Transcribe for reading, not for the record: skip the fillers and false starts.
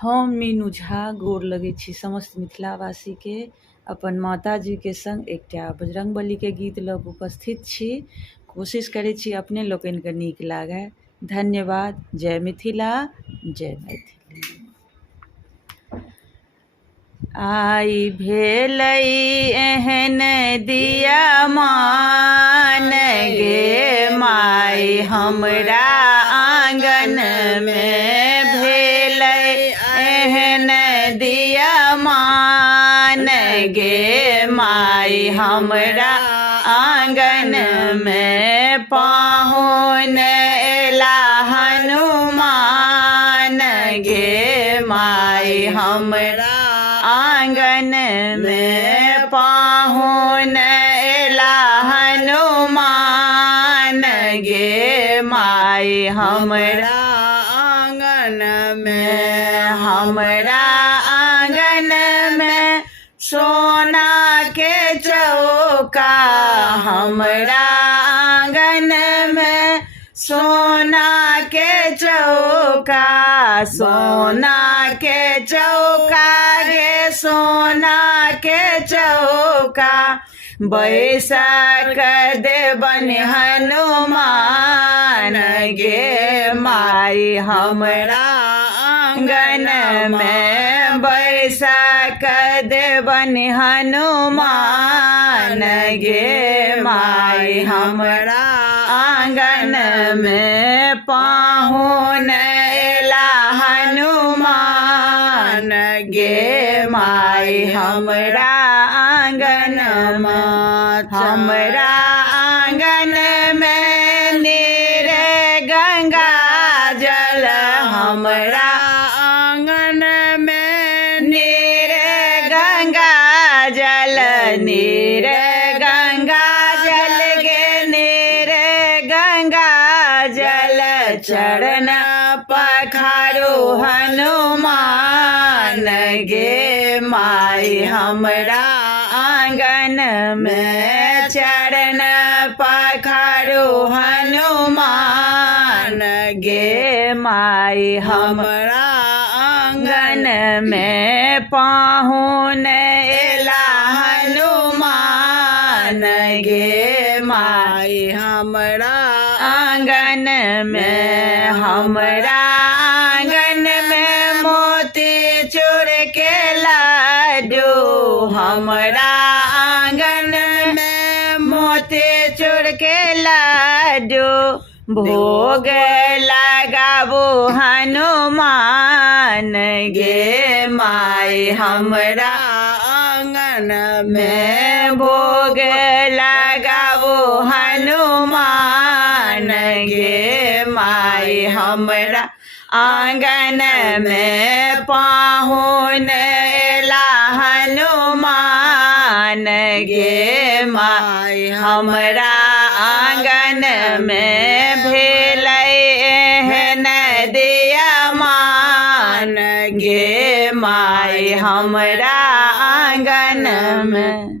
हम मीनू झा गोर लगै छी समस्त मिथिलावासी के अपन माताजी के संग एकटा बजरंगबली के गीत लग उपस्थित छी। कोशिश करै छी अपने लोकनि के नीक लागै। धन्यवाद। जय मिथिला, जय मैथिली। आई भेलै एहन दिया मान गे माई हमरा आंगन में भेलै एहन दिया मान गे माई हमरा आंगन में पाहुन एला हनुमान गे माई हमरा आंगन में पाहुन एला हनुमान गे माई हमरा आंगन में सोना के चौका हमरा आंगन में सोना के चौका गे सोना के चौका बैसा कर देबन हनुमान गे माई हमरा आंगन में बैसा कर देबन हनुमान गे माई हमरा आंगन में पाहुन एला हनुमान गे माई हमरा आंगन में नीर गंगा जल हमरा आंगन में नीर गंगा जल गे नीर गंगा जल चरण पखारो हनुमान गे माई हमरा आंगन में चरण पखारो हनुमान गे माई हमरा आंगन में पाहुन एला हनुमान गे माई हमरा आंगन में मोती चूर के लाडू हमरा आंगन में मोती चूर के लाडू भोग लगाबो हनुमान गे माई हमरा आंगन में भोग लगाबो हनुमान गे माई हमरा आंगन में पाहुन एला हनुमान गे माई हमरा आंगन में भेलै एहन दिया मान गे माई हमरा आंगन में।